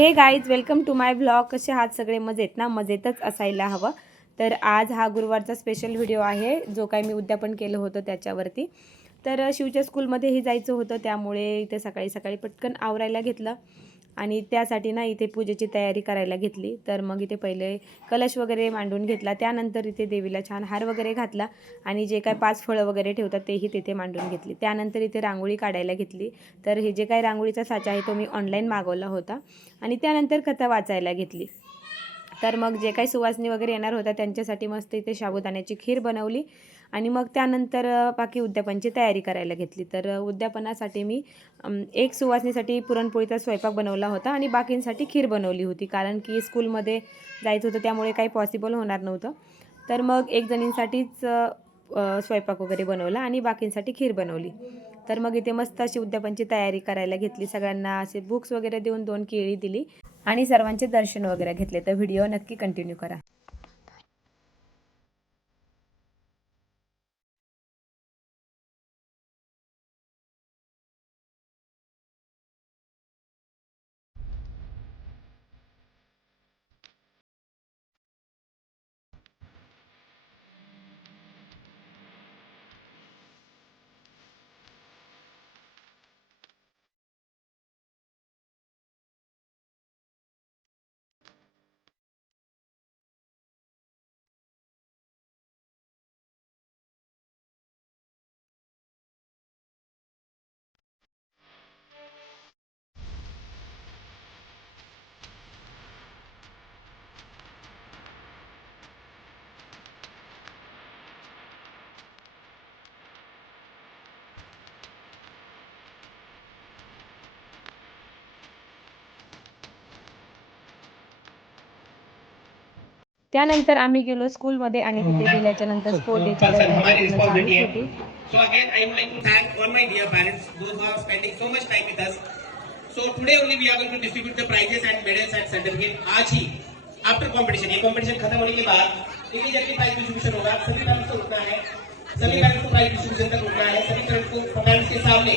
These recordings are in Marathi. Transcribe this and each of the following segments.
हे guys, welcome to my blog. कसे आहात सगळे? मजेत ना? मजेतच असायला हवं. तर आज हा गुरुवारचा स्पेशल व्हिडिओ आहे, जो काही मी उद्यापन केलं होतं त्याच्यावरती. तर शिवच्या स्कूलमध्येही जायचं होतं, त्यामुळे इथे सकाळी सकाळी पटकन आवरायला घेतलं आणि त्यासाठी ना इथे पूजेची तयारी करायला घेतली. तर मग इथे पहिले कलश वगैरे मांडून घेतला, त्यानंतर इथे देवीला छान हार वगैरे घातला आणि जे काय 5 फळं वगैरे ठेवतात तेही तिथे मांडून घेतली. त्यानंतर इथे रांगोळी काढायला घेतली. तर हे जे काही रांगोळीचा साचा आहे तो मी ऑनलाईन मागवला होता आणि त्यानंतर कथा वाचायला घेतली. तर मग जे काही सुवासिनी वगैरे येणार होत्या त्यांच्यासाठी मस्त इथे साबुदाण्याची खीर बनवली आणि मग त्यानंतर बाकी उद्यापनची तयारी करायला घेतली. तर उद्यापनासाठी मी एक सुवासिनीसाठी पुरणपोळीचा स्वयंपाक बनवला होता आणि बाकींसाठी खीर बनवली होती, कारण की स्कूलमध्ये जायचं होतं त्यामुळे काही पॉसिबल होणार नव्हतं. तर मग एक जणींसाठीच स्वयंपाक वगैरे बनवला आणि बाकींसाठी खीर बनवली. तर मग इथे मस्त अशी उद्यापनची तयारी करायला घेतली. सगळ्यांना असे बुक्स वगैरे देऊन 2 केळी दिली आणि सर्वांचे दर्शन वगैरे घेतले. तर व्हिडिओ नक्की कंटिन्यू करा. त्यानंतर आम्ही गेलो स्कूलमध्ये आणि तिथे गेल्याच्या नंतर स्पोर्ट डेच्या तयारी पूर्ण चालूच होती. So again, I would like to thank all my dear parents, those who are spending so much time with us. So today only we are going to distribute the prizes and medals and certificate. आज ही after competition, ये competition खत्म होने के बाद immediately prize distribution होगा. सभी parents को रुकना है, सभी parents को prize distribution तक रुकना है, सभी parents को parents के सामने,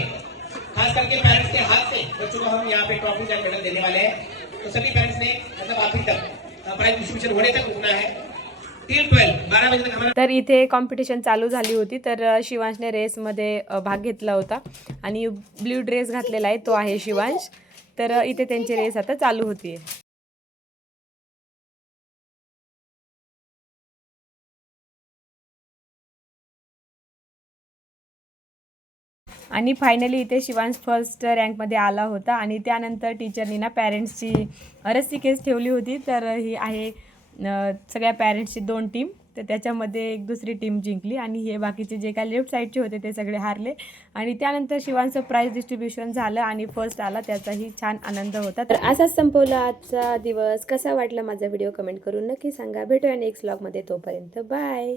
खास करके parents के हाथ से बच्चों को हम यहाँ पे ट्रॉफी एंड मेडल देने वाले हैं. तो सभी parents ने मतलब आखिरी तक प्राइज डिस्ट्रीब्यूशन होने तक रुकना है. टिल 12 बजे तक हमारा. तर इथे कॉम्पिटिशन चालू झाली होती. तर शिवांशने रेसमध्ये भाग घेतला होता आणि ब्ल्यू ड्रेस घातलेला आहे, तो आहे शिवांश. तर इथे त्यांची रेस आता चालू होती. आणि फायनली इथे शिवांश फर्स्ट रँकमध्ये आला होता आणि त्यानंतर टीचरनी ना पॅरेंट्सची रस्सी केस ठेवली होती. तर ही आहे सगळ्या पॅरेंट्सची 2 टीम. तर त्याच्यामध्ये एक दुसरी टीम जिंकली आणि हे बाकीचे जे काय लेफ्ट साईडचे होते ते सगळे हारले. आणि त्यानंतर शिवांचं प्राईज डिस्ट्रीब्युशन झालं आणि फर्स्ट आला, त्याचाही छान आनंद होता. तर असाच संपवला आजचा दिवस. कसा वाटला माझा व्हिडिओ कमेंट करून नक्की सांगा. भेटूया नेक्स्ट व्लॉगमध्ये. तोपर्यंत बाय.